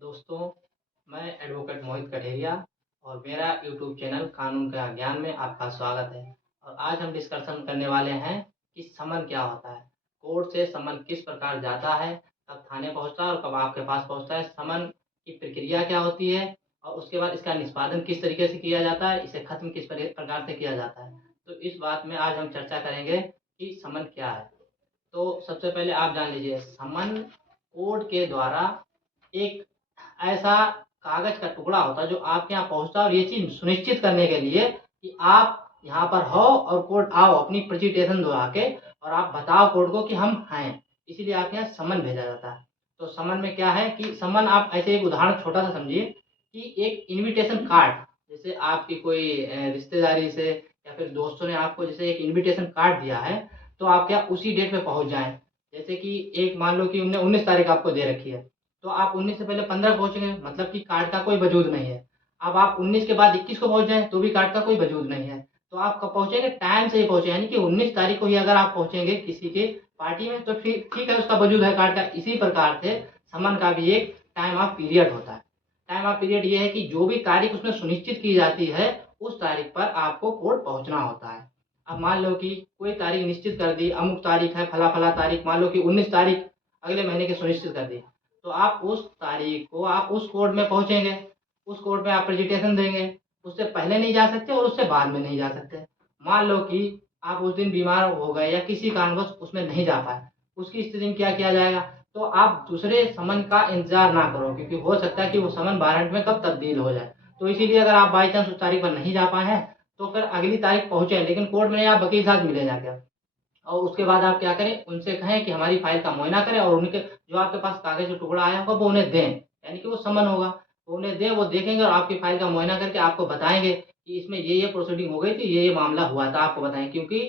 दोस्तों, मैं एडवोकेट मोहित कठेरिया और मेरा यूट्यूब चैनल कानून का ज्ञान में आपका स्वागत है। और आज हम डिस्कशन करने वाले हैं कि समन क्या होता है, कोर्ट से समन किस प्रकार जाता है, कब थाने पहुंचता है और कब आपके पास पहुंचता है, समन की प्रक्रिया क्या होती है और उसके बाद इसका निष्पादन किस तरीके से किया जाता है, इसे खत्म किस प्रकार से किया जाता है। तो इस बात में आज हम चर्चा करेंगे कि समन क्या है। तो सबसे पहले आप जान लीजिए, समन कोर्ट के द्वारा एक ऐसा कागज का टुकड़ा होता है जो आपके यहाँ पहुंचता है और ये चीज सुनिश्चित करने के लिए कि आप यहाँ पर हो और कोर्ट आओ अपनी प्रेजेंटेशन दो आके और आप बताओ कोर्ट को कि हम हैं, इसीलिए आपके यहाँ समन भेजा जाता है। तो समन में क्या है कि समन आप ऐसे एक उदाहरण छोटा सा समझिए कि एक इनविटेशन कार्ड, जैसे आपकी कोई रिश्तेदारी से या फिर दोस्तों ने आपको जैसे एक इनविटेशन कार्ड दिया है, तो आप क्या उसी डेट पे पहुंच जाएं। जैसे कि एक मान लो कि उनने 19 तारीख आपको दे रखी है, तो आप 19 से पहले 15 पहुंचेंगे, मतलब कि कार्ड का कोई वजूद नहीं है। अब आप 19 के बाद 21 को पहुंच जाएं तो भी कार्ड का कोई वजूद नहीं है। तो आप कब पहुंचेंगे, टाइम से ही पहुंचे, यानी कि 19 तारीख को ही अगर आप पहुंचेंगे किसी के पार्टी में तो फिर ठीक है, उसका वजूद है कार्ड का। इसी प्रकार से समन का भी एक टाइम ऑफ पीरियड होता है। टाइम ऑफ पीरियड ये है कि जो भी तारीख उसमें सुनिश्चित की जाती है उस तारीख पर आपको कोर्ट पहुंचना होता है। अब मान लो कि कोई तारीख निश्चित कर दी, अमुक तारीख है, फला फला तारीख, मान लो कि 19 तारीख अगले महीने की सुनिश्चित कर दी, तो आप उस तारीख को आप उस कोर्ट में पहुंचेंगे, उस कोर्ट में आप प्रेजेंटेशन देंगे। उससे पहले नहीं जा सकते और उससे बाद में नहीं जा सकते। मान लो कि आप उस दिन बीमार हो गए या किसी कारणवश उसमें नहीं जा पाए, उसकी स्थिति में क्या किया जाएगा, तो आप दूसरे समन का इंतजार ना करो, क्योंकि हो सकता है कि वो समन वारंट में कब तब्दील हो जाए। तो इसीलिए अगर आप बाई चांस उस तारीख पर नहीं जा पाए हैं तो फिर अगली तारीख पहुंचे, लेकिन कोर्ट में नहीं, आप वकील साहब मिले जाके। और उसके बाद आप क्या करें, उनसे कहें कि हमारी फाइल का मुआयना करें और उनके जो आपके पास कागज का टुकड़ा आया होगा वो उन्हें दें, यानी कि वो समन होगा, वो उन्हें दें, वो देखेंगे और आपकी फाइल का मुआयना करके आपको बताएंगे कि इसमें ये प्रोसीडिंग हो गई थी, ये मामला हुआ था, आपको बताएं। क्योंकि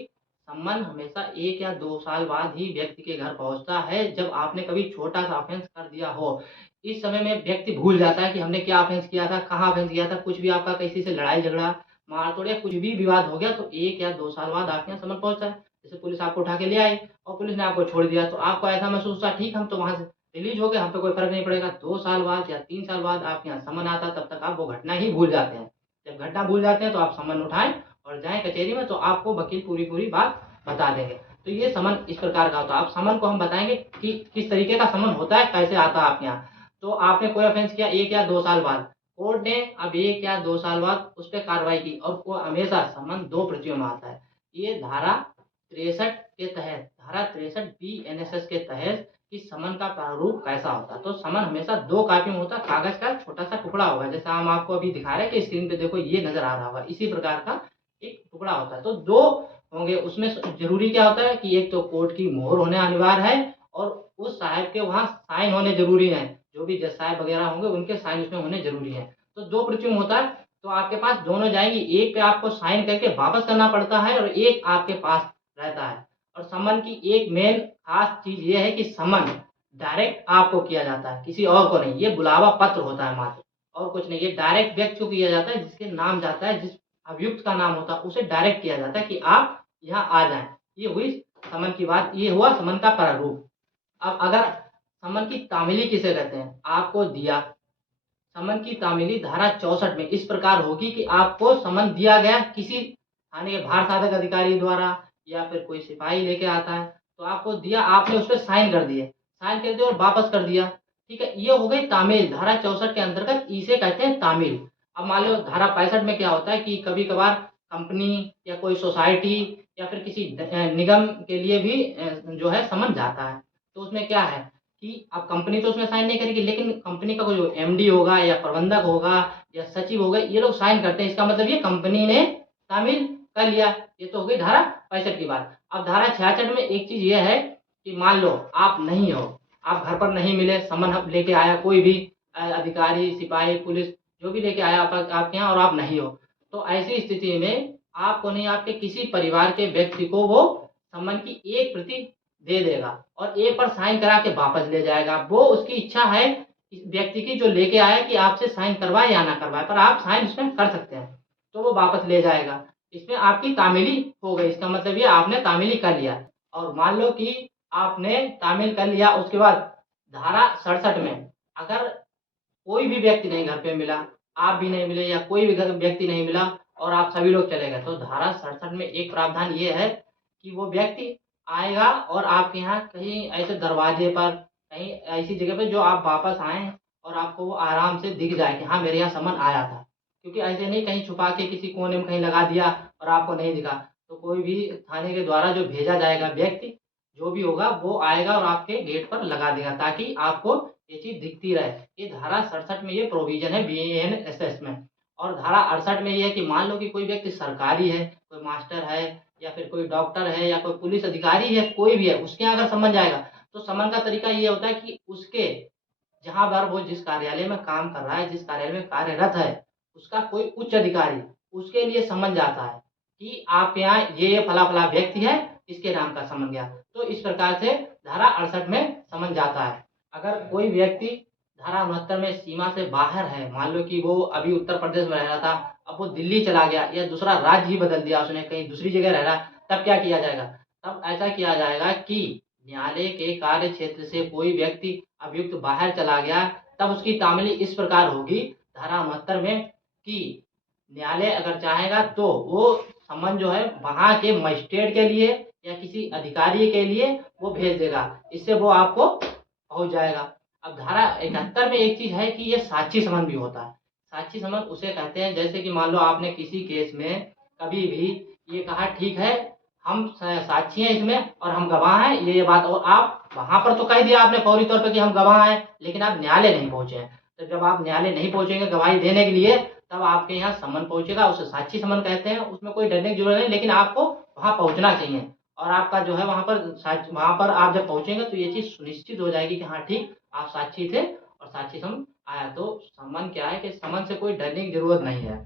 सम्मन हमेशा 1 या 2 साल बाद ही व्यक्ति के घर पहुंचता है, जब आपने कभी छोटा सा ऑफेंस कर दिया हो। इस समय में व्यक्ति भूल जाता है कि हमने क्या ऑफेंस किया था, कहाँ ऑफेंस किया था। कुछ भी आपका किसी से लड़ाई झगड़ा, मारतोड़ या कुछ भी विवाद हो गया तो 1 या 2 साल बाद आपके यहाँ समन पहुंचता है। जैसे पुलिस आपको उठा के ले आई और पुलिस ने आपको छोड़ दिया, तो आपको ऐसा महसूस हुआ ठीक हम तो वहां से रिलीज हो गए, हम पे कोई फर्क नहीं पड़ेगा। 2 साल बाद या 3 साल बाद आपके यहाँ समन आता, तब तक आप वो घटना ही भूल जाते हैं। जब घटना भूल जाते हैं तो आप समन उठाएं और जाएं कचहरी में, तो आपको वकील पूरी पूरी बात बता देंगे। तो ये समन इस प्रकार का होता है। आप समन को हम बताएंगे कि किस तरीके का समन होता है, कैसे आता है आपके यहाँ। तो आपने कोई ऑफेंस किया 1 या 2 साल बाद, कोर्ट ने अब 1 या 2 साल बाद उस पर कार्रवाई की और वो हमेशा समन 2 प्रतियों में आता है। ये धारा 63 के तहत, धारा 63 BNSS के तहत कि समन का प्रारूप कैसा होता है। तो समन हमेशा 2 कॉपी में होता है, कागज का छोटा सा टुकड़ा होगा, जैसा हम आपको अभी दिखा रहे हैं कि स्क्रीन पे देखो ये नजर आ रहा होगा, इसी प्रकार का एक टुकड़ा होता है। तो 2 होंगे उसमें। जरूरी क्या होता है कि एक तो कोर्ट की मोहर होने अनिवार्य है और उस साहब के वहाँ साइन होने जरूरी है, जो भी जज साहब वगैरह होंगे उनके साइन उसमें होने जरूरी है। तो 2 प्रतियों में होता है। तो आपके पास दोनों जाएंगी, एक पे आपको साइन करके वापस करना पड़ता है और एक आपके पास रहता है। और समन की एक मेन खास चीज ये है कि समन डायरेक्ट आपको किया जाता है, किसी और को नहीं। ये बुलावा पत्र होता है मात्र, और कुछ नहीं। ये डायरेक्ट व्यक्ति को किया जाता है, जिसके नाम जाता है, जिस अभियुक्त का नाम होता है उसे डायरेक्ट किया जाता है कि आप यहाँ आ जाएं। ये हुई समन की बात, ये हुआ समन का प्रारूप। अब अगर समन की तामीली किसे कहते हैं, आपको दिया समन की तामीली धारा 64 में इस प्रकार होगी कि आपको समन दिया गया किसी थाने के भार साधक अधिकारी द्वारा या फिर कोई सिपाही लेके आता है, तो आपको दिया, आपने उस पर साइन कर दिए, साइन कर दिया और वापस कर दिया। ठीक है, ये हो गई तामील। धारा 64 के अंतर्गत इसे कहते हैं तामील। अब मान लो धारा 65 में क्या होता है कि कभी कभार कंपनी या कोई सोसाइटी या फिर किसी निगम के लिए भी जो है समन जाता है। तो उसमें क्या है कि अब कंपनी तो उसमें साइन नहीं करेगी, लेकिन कंपनी का कोई जो MD होगा या प्रबंधक होगा या सचिव होगा, ये लोग साइन करते हैं। इसका मतलब ये कंपनी ने शामिल कर लिया। ये तो हो गई धारा 65 की बात। अब धारा 66 में एक चीज ये है कि मान लो आप नहीं हो, आप घर पर नहीं मिले, समन लेके आया कोई भी अधिकारी, सिपाही, पुलिस, जो भी लेके आया आपके यहाँ और आप नहीं हो, तो ऐसी स्थिति में आपको नहीं, आपके किसी परिवार के व्यक्ति को वो समन की एक प्रति दे देगा और एक पर साइन करा के वापस ले जाएगा। वो उसकी इच्छा है इस व्यक्ति की जो लेके आया कि आपसे साइन करवाए या ना करवाए, पर आप साइन उसमें कर सकते हैं, तो वो वापस ले जाएगा। इसमें आपकी तामीली हो गई। इसका मतलब ये आपने तामीली कर लिया। और मान लो कि आपने तामील कर लिया, उसके बाद धारा 67 में अगर कोई भी व्यक्ति नहीं घर पे मिला, आप भी नहीं मिले या कोई भी व्यक्ति नहीं मिला और आप सभी लोग चले गए, तो धारा 67 में एक प्रावधान ये है कि वो व्यक्ति आएगा और आपके यहाँ कहीं ऐसे दरवाजे पर, कहीं ऐसी जगह पे जो आप वापस आएँ और आपको वो आराम से दिख जाए कि हाँ, मेरे यहाँ समन आया था। क्योंकि ऐसे नहीं कहीं छुपा के किसी कोने में कहीं लगा दिया और आपको नहीं दिखा, तो कोई भी थाने के द्वारा जो भेजा जाएगा व्यक्ति, जो भी होगा वो आएगा और आपके गेट पर लगा देगा ताकि आपको ये चीज़ दिखती रहे। ये धारा 67 में ये प्रोविज़न है बीएनएसएस में। और धारा 68 में ये है कि मान लो कि कोई व्यक्ति सरकारी है, कोई मास्टर है या फिर कोई डॉक्टर है या कोई पुलिस अधिकारी है, कोई भी है, उसके यहाँ अगर समन जाएगा, तो समन का तरीका ये होता है कि उसके जहाँ पर वो जिस कार्यालय में काम कर रहा है, जिस कार्यालय में कार्यरत है, उसका कोई उच्च अधिकारी उसके लिए समन जाता है कि आपके यहाँ ये फला-फला व्यक्ति है, इसके नाम का समन गया। तो इस प्रकार से धारा 68 में समन जाता है। अगर कोई व्यक्ति धारा 69 में सीमा से बाहर है, मान लो कि वो अभी उत्तर प्रदेश में रह रहा था, अब वो दिल्ली चला गया या दूसरा राज्य ही बदल दिया उसने, कहीं दूसरी जगह रह रहा है, तब क्या किया जाएगा? तब ऐसा किया जाएगा कि न्यायालय के कार्य क्षेत्र से कोई व्यक्ति अभियुक्त बाहर चला गया, तब उसकी तामीली इस प्रकार होगी धारा 69 में कि न्यायालय अगर चाहेगा तो वो समन जो है वहाँ के मजिस्ट्रेट के लिए या किसी अधिकारी के लिए वो भेज देगा। इससे वो आपको पहुँच जाएगा। अब धारा 71 में एक चीज़ है कि ये साक्षी समन भी होता है। साक्षी समन उसे कहते हैं जैसे कि मान लो आपने किसी केस में कभी भी ये कहा ठीक है, हम साक्षी हैं इसमें और हम गवाह हैं, ये बात, और आप वहाँ पर तो कह दिया आपने फौरी तौर पे कि हम गवाह हैं, लेकिन आप न्यायालय नहीं पहुँचे हैं। तो जब आप न्यायालय नहीं पहुँचेंगे गवाही देने के लिए, तब आपके यहाँ समन पहुँचेगा, उसे साक्षी समन कहते हैं। उसमें कोई डरने की ज़रूरत नहीं, लेकिन आपको वहाँ पहुँचना चाहिए और आपका जो है वहाँ पर आप जब पहुँचेंगे तो ये चीज़ सुनिश्चित हो जाएगी कि हाँ ठीक, आप साक्षी थे और साक्षी समन आया। तो समन क्या है कि समन से कोई डरने की ज़रूरत नहीं है।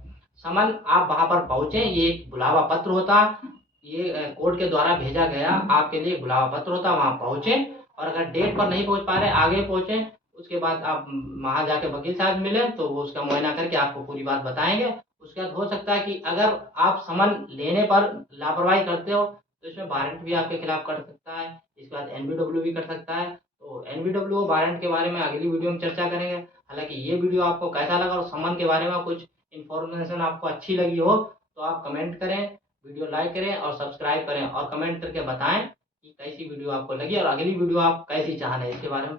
समन आप वहाँ पर पहुँचे, ये एक बुलावा पत्र होता, ये कोर्ट के द्वारा भेजा गया आपके लिए बुलावा पत्र होता, वहाँ पहुँचे और अगर डेट पर नहीं पहुँच पा रहे, आगे पहुँचे, उसके बाद आप वहाँ जाके वकील साहब मिले तो वो उसका मुआयना करके आपको पूरी बात बताएँगे। उसके बाद हो सकता है कि अगर आप समन लेने पर लापरवाही करते हो, तो इसमें वारंट भी आपके खिलाफ कट सकता है, इसके बाद एनबीडब्ल्यू भी कट सकता है। तो एनबीडब्ल्यू और वारंट के बारे में अगली वीडियो में चर्चा करेंगे। हालाँकि ये वीडियो आपको कैसा लगा और समन के बारे में कुछ इन्फॉर्मेशन आपको अच्छी लगी हो, तो आप कमेंट करें, वीडियो लाइक करें और सब्सक्राइब करें और कमेंट करके बताएँ कि कैसी वीडियो आपको लगी और अगली वीडियो आप कैसी चाह रहे हैं, इसके बारे में